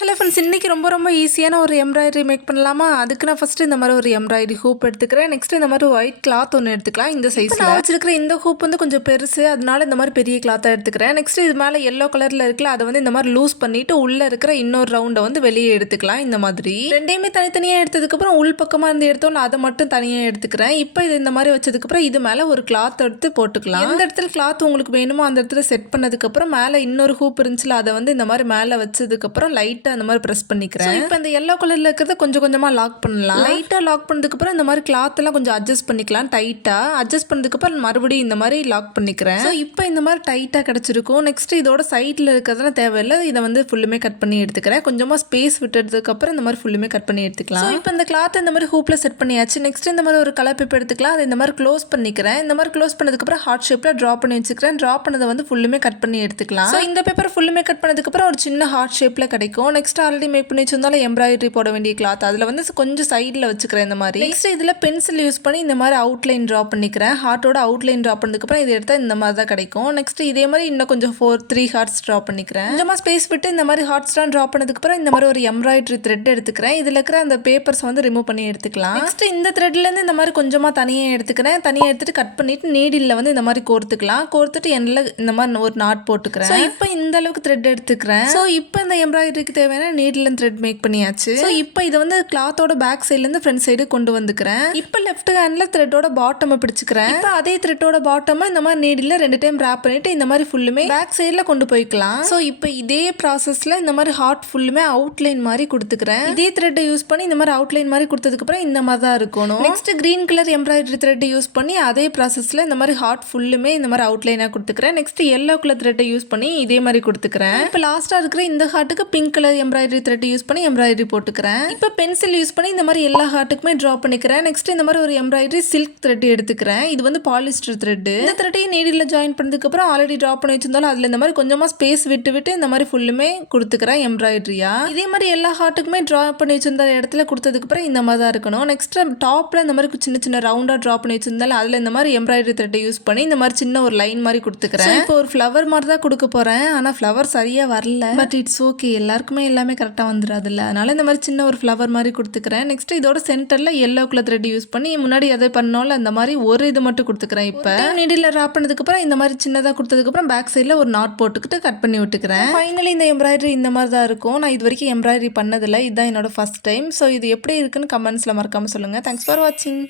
Hello friends, இன்றைக்கி ரொம்ப ஈஸியான ஒரு எம்ப்ராய்டரி மேக் பண்ணலாமா? அதுக்கு நான் ஃபஸ்ட்டு இந்த மாதிரி ஒரு எம்ப்ராய்டரி ஹூப் எடுத்துக்கிறேன். நெக்ஸ்ட்டு இந்த மாதிரி ஒயிட் கிளாத் ஒன்று எடுத்துக்கலாம். இந்த சைஸில் நான் வச்சிருக்கிற இந்த ஹூப் வந்து கொஞ்சம் பெருசு, அதனால இந்த மாதிரி பெரிய கிளாத்தாக எடுத்துக்கிறேன். நெக்ஸ்ட்டு இது மேலே எல்லோ கலரில் இருக்குல்ல, அதை வந்து இந்த மாதிரி லூஸ் பண்ணிவிட்டு உள்ளே இருக்கிற இன்னொரு ரவுண்டை வந்து வெளியே எடுத்துக்கலாம். இந்த மாதிரி ரெண்டையுமே தனித்தனியாக எடுத்ததுக்கப்புறம் உள் பக்கமாக இருந்து எடுத்தோம்ல, அதை மட்டும் தனியாக எடுத்துக்கிறேன். இப்போ இது இந்த மாதிரி வச்சதுக்கப்புறம் இது மேலே ஒரு கிளாத் எடுத்து போட்டுக்கலாம். எந்த இடத்துல கிளாத் உங்களுக்கு வேணுமோ அந்த இடத்துல செட் பண்ணதுக்கப்புறம் மேலே இன்னொரு ஹூப் இருந்துச்சுல, அதை வந்து இந்த மாதிரி மேலே வச்சதுக்கப்புறம் லைட்டாக அந்த மாதிரி பிரஸ் பண்ணிக்கிறேன். இப்போ இந்த எல்லோ கலர்ல இருக்கிறத கொஞ்சம் கொஞ்சமா லாக் பண்ணலாம். லைட்டா லாக் பண்ணதுக்கு அப்புறம் இந்த மாதிரி கிளாத் எல்லாம் கொஞ்சம் அட்ஜஸ்ட் பண்ணிக்கலாம். டைட்டா அட்ஜஸ்ட் பண்ணதுக்கு அப்புறம் மறுபடியும் இந்த மாதிரி லாக் பண்ணிக்கிறேன். ஸோ இப்போ இந்த மாதிரி டைட்டா கிடைச்சிருக்கும். நெக்ஸ்ட் இதோட சைட்ல இருக்கிறதுலாம் தேவையில்லை. இதை வந்து ஃபுல்லுமே கட் பண்ணி எடுத்துக்கிறேன். கொஞ்சமா ஸ்பேஸ் விட்டதுக்கு அப்புறம் இந்த மாதிரி ஃபுல்லுமே கட் பண்ணி எடுத்துக்கலாம். இப்போ இந்த கிளாத் இந்த மாதிரி ஹூப்ல செட் பண்ணியாச்சு. நெக்ஸ்ட் இந்த மாதிரி ஒரு கலர் பேப்பர் எடுத்துக்கலாம். அதை இந்த மாதிரி க்ளோஸ் பண்ணிக்கிறேன். இந்த மாதிரி க்ளோஸ் பண்ணதுக்கு அப்புறம் ஹார்ட் ஷேப்ல டிரா பண்ணி வச்சுக்கிறேன். டிரா பண்ணதை வந்து ஃபுல்லுமே கட் பண்ணி எடுத்துக்கலாம். ஸோ இந்த பேப்பர் ஃபுல்லுமே கட் பண்ணதுக்கு அப்புறம் ஒரு சின்ன ஹார்ட் ஷேப்ல கிடைக்கும். நெக்ஸ்ட் ஆல்ரெடி மேக் பண்ணி வச்சிருந்தாலும் எம்ப்ராய்டரி போட வேண்டிய கிளாத் அதில் வந்து கொஞ்சம் சைடில் வச்சுக்கிறேன். இந்த மாதிரி நெக்ஸ்ட் இதில் பென்சில் யூஸ் பண்ணி இந்த மாதிரி அவுட்லைன் ட்ரா பண்ணிக்கிறேன். ஹார்ட்டோட அவுட்லைன் ட்ரா பண்ணதுக்கப்புறம் இதை எடுத்தால் இந்த மாதிரி தான் கிடைக்கும். நெக்ஸ்ட் இதே மாதிரி இன்னும் கொஞ்சம் 3 ஹார்ட்ஸ் ட்ரா பண்ணிக்கிறேன். கொஞ்சமாக ஸ்பேஸ் விட்டு இந்த மாதிரி ஹார்ட்ஸ்லாம் ட்ரா பண்ணதுக்கப்புறம் இந்த மாதிரி ஒரு எம்ப்ராய்டரி த்ரெட் எடுத்துக்கிறேன். இதில் இருக்கிற அந்த பேப்பர்ஸ் வந்து ரிமூவ் பண்ணி எடுத்துக்கலாம். நெக்ஸ்ட் இந்த த்ரெட்லேருந்து இந்த மாதிரி கொஞ்சமாக தனியாக எடுத்துக்கிறேன். தனியாக எடுத்துட்டு கட் பண்ணிட்டு நீடில் வந்து இந்த மாதிரி கோர்த்துக்கலாம். கோர்த்துட்டு எண்ணில் இந்த மாதிரி ஒரு நாட் போட்டுக்கிறேன். ஸோ இப்போ இந்த அளவுக்கு த்ரெட் எடுத்துக்கிறேன். ஸோ இப்போ இந்த எம்ப்ராய்டரிக்கு தேவையான நீடில் த்ரெட் மேக் பண்ணியாச்சு. ஸோ இப்போ இதை வந்து கிளாத்தோட பேக் சைட்லேருந்து ஃப்ரண்ட் சைடு கொண்டு வந்துக்கிறேன். இப்போ லெஃப்ட் ஹேண்டில் த்ரெட்டோட பாட்டமை பிடிச்சிக்கிறேன். இப்போ அதே த்ரெட்டோட பாட்டமை இந்த மாதிரி நீடில் 2 டைம் ரேப் பண்ணிட்டு இந்த மாதிரி ஃபுல்லுமே பேக் சைடில் கொண்டு போய்க்கலாம். ஸோ இப்போ இதே ப்ராசஸில் இந்த மாதிரி ஹார்ட் ஃபுல்லுமே அவுட்லைன் மாதிரி கொடுத்துக்கிறேன். இதே த்ரெட்டை யூஸ் பண்ணி இந்த மாதிரி அவுட்லைன் மாதிரி கொடுத்ததுக்கப்புறம் இந்த மாதிரி தான் இருக்கணும். நெக்ஸ்ட் கிரீன் கலர் எம்ப்ராய்டரி த்ரெட்டை யூஸ் பண்ணி அதே ப்ராசஸில் இந்த மாதிரி ஹார்ட் ஃபுல்லுமே இந்த மாதிரி அவுட்லைனாக கொடுத்துக்கிறேன். நெக்ஸ்ட் எல்லோ கலர் த்ரெட்டை யூஸ் பண்ணி இதே மாதிரி கொடுத்துக்கிறேன். இப்போ லாஸ்ட்டாக இருக்கிற இந்த ஹார்ட்டுக்கு பிங்க் கலர் எம்ப்ராய்டரி த்ரெட்டை யூஸ் பண்ணி எம்ப்ராய்டரி போட்டுக்கிறேன். இப்போ பென்சில் யூஸ் பண்ணி இந்த மாதிரி எல்லா ஹார்ட்டுக்குமே ட்ரா பண்ணிக்கிறேன். நெக்ஸ்ட் இந்த மாதிரி ஒரு எம்ப்ராய்டரி சில்க் த்ரெட் எடுத்துக்கிறேன். இது வந்து பாலிஸ்டர் த்ரெட். இந்த த்ரெட்டையும் நீடில் ஜாயின் பண்ணதுக்கு அப்புறம் ஆல்ரெடி ட்ரா பண்ணி வச்சிருந்தாலும் அதில் இந்த மாதிரி கொஞ்சமாக ஸ்பேஸ் விட்டு இந்த மாதிரி ஃபுல்லுமே கொடுத்துக்கிறேன் எம்ப்ராய்டரியா. இதே மாதிரி எல்லா ஹார்ட்டுக்குமே ட்ரா பண்ணி வச்சிருந்த இடத்துல கொடுத்ததுக்கு அப்புறம் இந்த மாதிரி தான் இருக்கணும். நெக்ஸ்ட் டாப்ல இந்த மாதிரி சின்ன சின்ன ரவுண்டாக ட்ரா பண்ணி வச்சிருந்தாலும் அதில் இந்த மாதிரி எம்ப்ராய்டரி த்ரெட்டை யூஸ் பண்ணி இந்த மாதிரி சின்ன ஒரு லைன் மாதிரி கொடுத்துக்கிறேன். இப்போ ஒரு ஃப்ளவர் மாதிரி தான் கொடுக்க போறேன். ஆனால் ஃப்ளவர் சரியா வரல. பட் இட்ஸ் ஓகே, எல்லாருக்குமே எல்லாமே கரெக்டாக வந்துடாதுல்ல. அதனால இந்த மாதிரி சின்ன ஒரு ஃப்ளவர் மாதிரி கொடுத்துக்கிறேன். நெக்ஸ்ட் இதோட சென்டர்ல எல்லோ கலர் த்ரெட் யூஸ் பண்ணி முன்னாடி எதை பண்ணோம்ல அந்த மாதிரி ஒரு இது மட்டும் கொடுத்துக்கிறேன். இப்போ நீடில் ராப் பண்ணதுக்கு அப்புறம் இந்த மாதிரி சின்னதாக கொடுத்ததுக்கு அப்புறம் பேக் சைடில் ஒரு நாட் போட்டுக்கிட்டு கட் பண்ணி விட்டுக்கிறேன். ஃபைனலி இந்த எம்ப்ராய்டரி இந்த மாதிரி தான் இருக்கும். நான் இது வரைக்கும் எம்ப்ராய்டரி பண்ணதில்லை. இதுதான் என்னோட ஃபர்ஸ்ட் டைம். ஸோ இது எப்படி இருக்குன்னு கமெண்ட்ஸ்ல மறக்காம சொல்லுங்க. தேங்க்ஸ் ஃபார் வாட்சிங்.